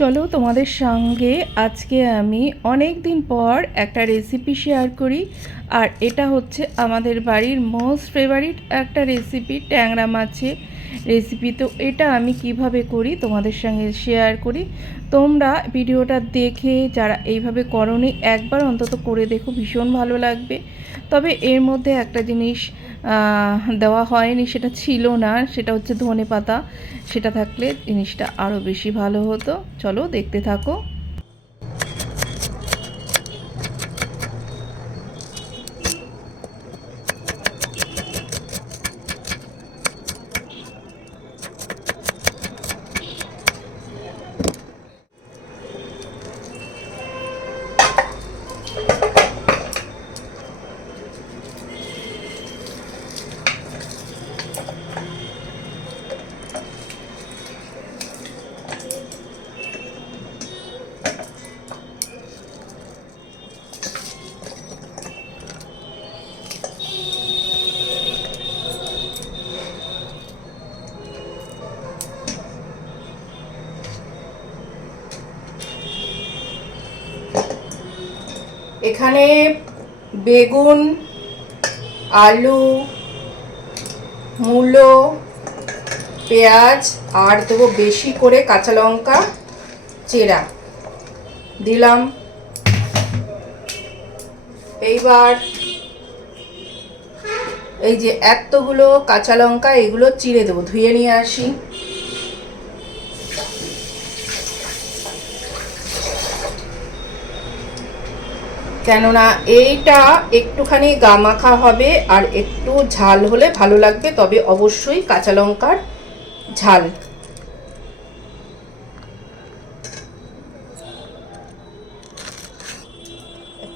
চলো তোমাদের সঙ্গে আজকে আমি অনেক দিন পর একটা রেসিপি শেয়ার করি। আর এটা হচ্ছে আমাদের বাড়ির মোস্ট ফেভারিট একটা রেসিপি ট্যাংরা মাছের। রেসিপি তো এটা আমি কীভাবে করি তোমাদের সঙ্গে শেয়ার করি। তোমরা ভিডিওটা দেখে যারা এইভাবে করনি, একবার অন্তত করে দেখো, ভীষণ ভালো লাগবে। তবে এর মধ্যে একটা জিনিস দেওয়া হয়নি, সেটা ছিল না, সেটা হচ্ছে ধনে পাতা সেটা থাকলে জিনিসটা আরও বেশি ভালো হতো। চলো দেখতে থাকো। এখানে বেগুন, আলু, মূলো, পেঁয়াজ, আর দেবো বেশি করে কাঁচা লঙ্কা, চেরা। দিলাম। এইবার এই যে এতগুলো কাঁচা লঙ্কা, এগুলো চিড়ে দেবো, ধুয়ে নিয়ে আসি। কেননা এইটা একটুখানি গামাখা হবে আর একটু ঝাল হলে ভালো লাগবে, তবে অবশ্যই কাঁচা লঙ্কার ঝাল।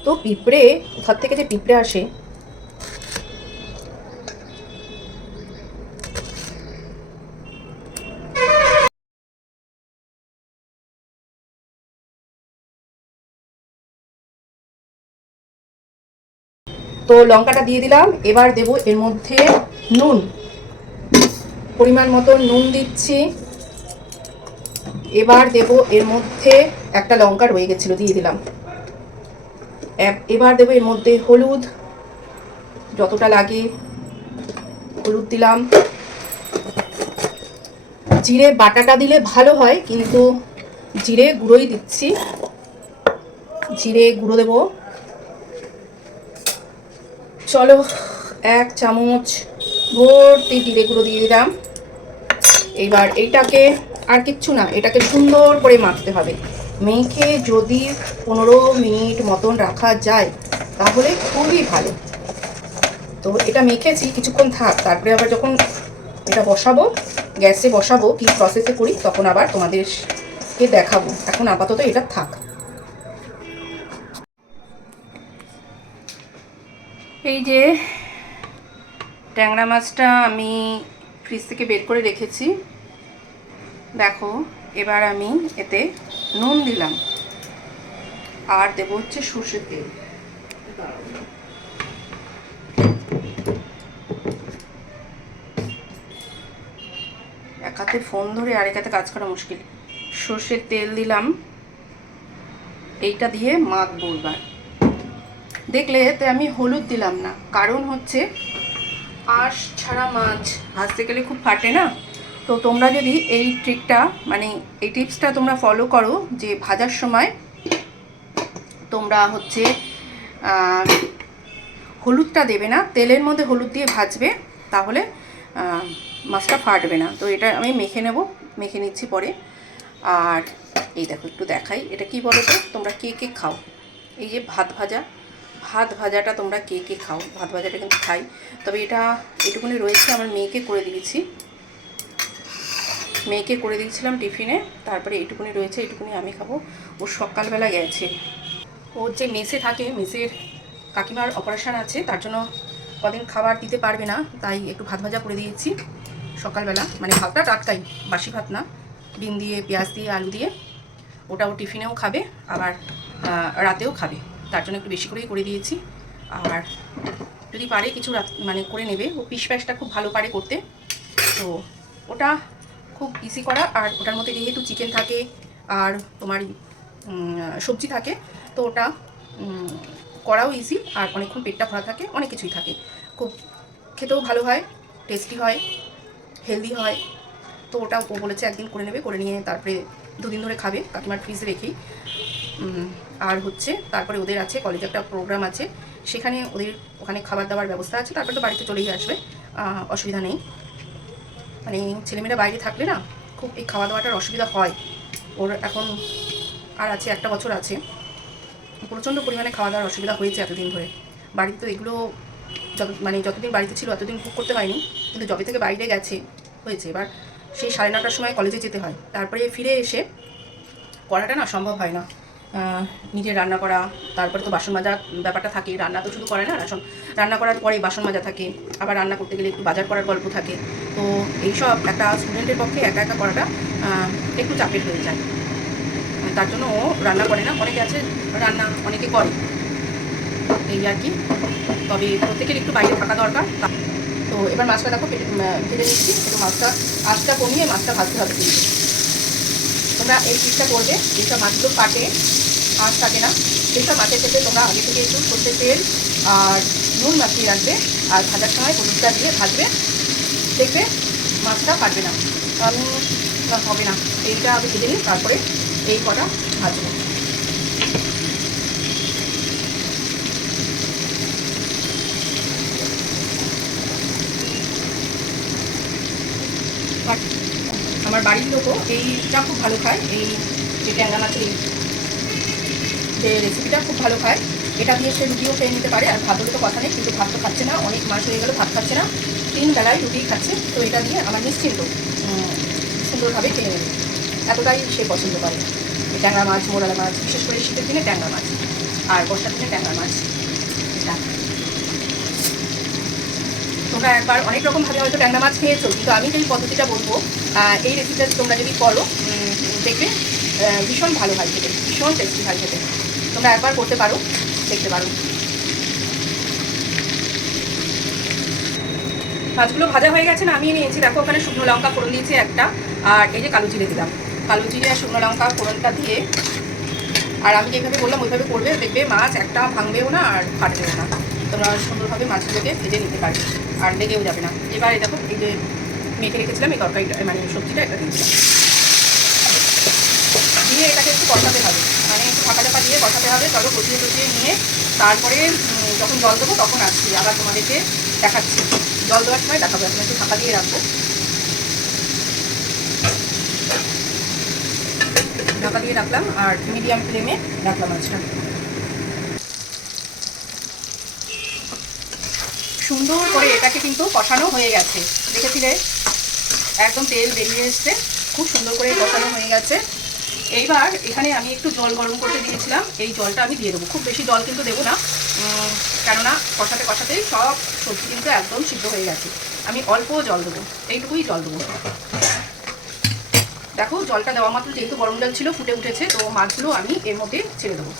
তো পিঁপড়ে, কোথার থেকে যে পিঁপড়ে আসে? তো লঙ্কাটা দিয়ে দিলাম। এবার দেব এর মধ্যে নুন। পরিমাণ মতো নুন দিচ্ছি। এবার দেব এর মধ্যে একটা লঙ্কা রয়ে গেছিল, দিয়ে দিলাম। এব- এবার দেব এর মধ্যে হলুদ। যতটা লাগে হলুদ দিলাম। জিরে বাটাটা দিলে ভালো হয়, কিন্তু জিরে গুঁড়োই দিচ্ছি। জিরে গুঁড়ো দেবো। চলো, এক চামচ ভর্তি জিরে গুঁড়ো দিয়ে দিলাম। এবার এইটাকে আর কিচ্ছু না, এটাকে সুন্দর করে মাখতে হবে। মেখে যদি পনেরো মিনিট মতন রাখা যায়, তাহলে খুবই ভালো। তো এটা মেখেছি, কিছুক্ষণ থাক, তারপরে আবার যখন এটা বসাবো, গ্যাসে বসাবো, কি প্রসেসে করি, তখন আবার তোমাদেরকে দেখাবো। এখন আপাতত এটা থাক। এই যে ট্যাংরা মাছটা আমি ফ্রিজ থেকে বের করে রেখেছি। দেখো, এবার আমি এতে নুন দিলাম। আর দেবো হচ্ছে সর্ষের তেল। এক হাতে ফোন ধরে আরেক হাতে কাজ করা মুশকিল। সর্ষের তেল দিলাম। এইটা দিয়ে মাখবো এবার। দেখলে এতে আমি হলুদ দিলাম না। কারণ হচ্ছে আঁশ ছাড়া মাছ ভাজতে গেলে খুব ফাটে না। তো তোমরা যদি এই ট্রিকটা মানে এই টিপসটা তোমরা ফলো করো যে ভাজার সময় তোমরা হচ্ছে হলুদটা দেবে না, তেলের মধ্যে হলুদ দিয়ে ভাজবে, তাহলে মাছটা ফাটবে না। তো এটা আমি মেখে নেব, মেখে নিচ্ছি পরে। আর এই দেখো একটু দেখাই, এটা কি বলো তো? তোমরা কে কে খাও? এই যে ভাত ভাজা। ভাত ভাজাটা তোমরা কে কে খাও? ভাত ভাজাটা কিন্তু খাই। তবে এটা এটুকুনি রয়েছে, আমার মেয়েকে করে দিয়েছি। মেয়েকে করে দিয়েছিলাম টিফিনে, তারপরে এটুকুনি রয়েছে, এটুকুনি আমি খাব। ও সকালবেলা গেছে। ও যে মেসে থাকে, মেসের কাকিমার অপারেশন আছে, তার জন্য কদিন খাবার দিতে পারবে না, তাই একটু ভাত ভাজা করে দিয়েছি সকালবেলা। মানে ভাতটা টাটকাই বাসি ভাত না। ডিম দিয়ে, পেঁয়াজ দিয়ে, আলু দিয়ে। ওটা ও টিফিনেও খাবে, আবার রাতেও খাবে। তার জন্য একটু বেশি করেই করে দিয়েছি। আর যদি পারে কিছু মানে করে নেবে। ও পিস প্যাসটা খুব ভালো পারে করতে। তো ওটা খুব ইজি করা। আর ওটার মধ্যে যেহেতু চিকেন থাকে আর তোমার সবজি থাকে, তো ওটা করাও ইজি আর অনেকক্ষণ পেটটা ভরা থাকে, অনেক কিছুই থাকে। খুব খেতেও ভালো হয় টেস্টি হয় হেলদি হয়। তো ওটা ও বলেছে একদিন করে নেবে, করে নিয়ে তারপরে দুদিন ধরে খাবে। কাকিমার ফ্রিজে রেখেই। আর হচ্ছে তারপরে ওদের আছে কলেজে একটা প্রোগ্রাম আছে। সেখানে ওদের ওখানে খাবার দাবার ব্যবস্থা আছে, তারপরে তো বাড়িতে চলেই আসবে অসুবিধা নেই। মানে ছেলেমেয়েরা বাইরে থাকলে না খুব এই খাওয়া দাওয়াটার অসুবিধা হয়। ওর এখন আর আছে, একটা বছর আছে। প্রচণ্ড পরিমাণে খাওয়া দাওয়ার অসুবিধা হয়েছে এতদিন ধরে। বাড়িতে তো এগুলো যত মানে যতদিন বাড়িতে ছিল এতদিন ভোগ করতে হয়নি কিন্তু যবে থেকে বাইরে গেছে, হয়েছে। এবার সেই সাড়ে নটার সময় কলেজে যেতে হয়। তারপরে ফিরে এসে করাটা না সম্ভব হয় না। নিজে রান্না করা, তারপরে তো বাসন মাজা ব্যাপারটা থাকে, রান্না তো শুধু করে না রাসন রান্না করার পরে বাসন মাজা থাকে, আবার রান্না করতে গেলে একটু বাজার করার গল্প থাকে, তো এইসব একটা স্টুডেন্টের পক্ষে একা একা করাটা একটু চাপের হয়ে যায়। তার জন্য ও রান্না করে না, অনেকে আছে রান্না অনেকে করে। এই আর কি, তবে প্রত্যেকের একটু বাইরে থাকা দরকার, তো এবার মাছটা দেখো ভেজে নিচ্ছি একটু মাছটা আঁচটা কমিয়ে মাছটা ভাজতে হবে কিন্তু তোমরা এই পিসটা করবে। যেসব মাছগুলো কাটে আঁচ থাকে না সেসব মাছের ক্ষেত্রে তোমরা আগে থেকে একটু সর্ষের তেল আর নুন মাখিয়ে রাখবে আর ভাজার সময় হলুদটা দিয়ে ভাজবে। দেখবে মাছটা কাটবে না। না, হবে না। এইটা আমি ভেজে নিই তারপরে এই কটা ভাজবো। আর আমার বাড়ির লোকও এইটা খুব ভালো খায়, এই যে ট্যাংরা মাছের যে রেসিপিটা খুব ভালো খায়। এটা দিয়ে সে রুটিও খেয়ে নিতে পারে, আর ভাত তো কথা নেই, কিন্তু ভাত তো খাচ্ছে না, অনেক মাস হয়ে গেল ভাত খাচ্ছে না, তিন বেলায় রুটি খাচ্ছে, তো এটা দিয়ে আমার নিশ্চিন্ত সুন্দরভাবে খেয়ে নেবে। এতটাই সে পছন্দ করে। ট্যাংরা মাছ, মোরালা মাছ, বিশেষ করে শীতের দিনে ট্যাংরা মাছ, আর বর্ষার দিনে ট্যাংরা মাছ। তোমরা একবার অনেক রকমভাবে হয়তো ট্যাংরা মাছ খেয়েছো, কিন্তু আমি যেই পদ্ধতিটা বলব এই রেসিপিটা তোমরা যদি করো দেখবে ভীষণ ভালো হয় খেতে, ভীষণ টেস্টি হয় খেতে। তোমরা একবার করতে পারো, দেখতে পারো। মাছগুলো ভাজা হয়ে গেছে না, আমি নিয়েছি দেখো, ওখানে শুকনো লঙ্কা ফোড়ন দিয়েছি একটা, আর এই যে কালো জিরে দিলাম। কালো জিরে আর শুকনো লঙ্কা ফোড়নটা দিয়ে, আর আমি যেভাবে বললাম, ওইভাবে করবে। দেখবে মাছ একটা ভাঙবেও না আর ফাটবেও না। তোমরা সুন্দরভাবে মাছগুলোকে ভেজে নিতে পারবে। আর লেগেও যাবে না। এবার এই দেখো, এই যে মেখে রেখেছিলাম, এই তরকারিটা মানে সবজিটা এটা দিয়েছিলাম দিয়ে এটাকে একটু কষাতে হবে। মানে একটু ফাঁকা চাপা দিয়ে কষাতে হবে। চলো কষিয়ে কষিয়ে নিয়ে তারপরে যখন জল দেবো তখন আসছি। আবার তোমাদেরকে দেখাচ্ছি। জল দেওয়ার সময় দেখাবো, এখন একটু ফাঁকা দিয়ে রাখব। ঢাকা দিয়ে রাখলাম, আর মিডিয়াম ফ্লেমে রাখলাম মাছটা সুন্দর করে এটাকে কিন্তু কষানো হয়ে গেছে। দেখেছিলে একদম তেল বেরিয়ে এসছে। খুব সুন্দর করে কষানো হয়ে গেছে। এইবার এখানে আমি একটু জল গরম করতে দিয়েছিলাম। এই জলটা আমি দিয়ে দেবো। খুব বেশি জল কিন্তু দেবো না। কেননা কষাতে কষাতেই সব সবজি কিন্তু একদম সিদ্ধ হয়ে গেছে। আমি অল্প জল দেবো। এইটুকুই জল দেবো। দেখো, জলটা দেওয়া মাত্র যেহেতু গরম জল ছিল, ফুটে উঠেছে, তো মাছগুলো আমি এর মধ্যে ছেড়ে দেবো।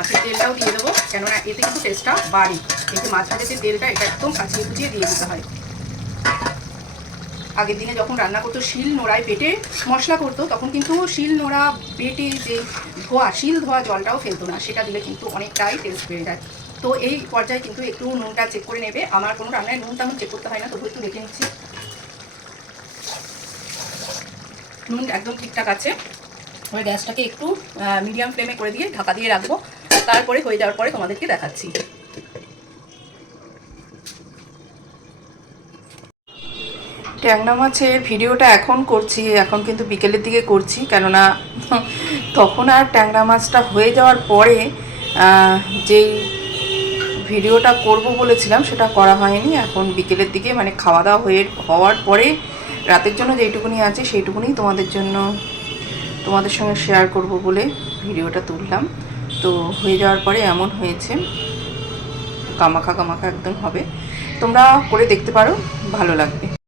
মাছের তেলটাও দিয়ে দেবো। কেননা এতে কিন্তু টেস্টটা বাড়ে। যে মাছ যে তেলটা, এটা একদম কাছিয়ে কুচিয়ে দিয়ে দিতে হয়। আগের দিনে যখন রান্না করতো, শিল নোড়ায় পেটে মশলা করতো, তখন কিন্তু শিল নোড়া বেটে যে ধোয়া, শিল ধোয়া জলটাও ফেলতো না। সেটা দিলে কিন্তু অনেকটাই টেস্ট বেড়ে যায়। তো এই পর্যায়ে কিন্তু একটু নুনটা চেক করে নেবে। আমার কোনো রান্নায় নুন তেমন চেক করতে হয় না তবু একটু দেখে নিচ্ছি। নুন একদম ঠিকঠাক আছে। এবার গ্যাসটাকে একটু মিডিয়াম ফ্লেমে করে দিয়ে ঢাকা দিয়ে রাখব। তারপরে হয়ে যাওয়ার পরে তোমাদেরকে দেখাচ্ছি। ট্যাংরা মাছের ভিডিওটা এখন করছি, এখন কিন্তু বিকেলের দিকে করছি, কেননা তখন আর ট্যাংরা মাছটা হয়ে যাওয়ার পরে যেই ভিডিওটা করব বলেছিলাম সেটা করা হয়নি, এখন বিকেলের দিকে মানে খাওয়া দাওয়া হয়ে হওয়ার পরে রাতের জন্য যেইটুকুনি আছে সেইটুকুনি তোমাদের জন্য তোমাদের সঙ্গে শেয়ার করব বলে ভিডিওটা তুললাম। তো হয়ে যাওয়ার পরে এমন হয়েছে। কামাখা কামাখা একদম হবে। তোমরা করে দেখতে পারো, ভালো লাগবে।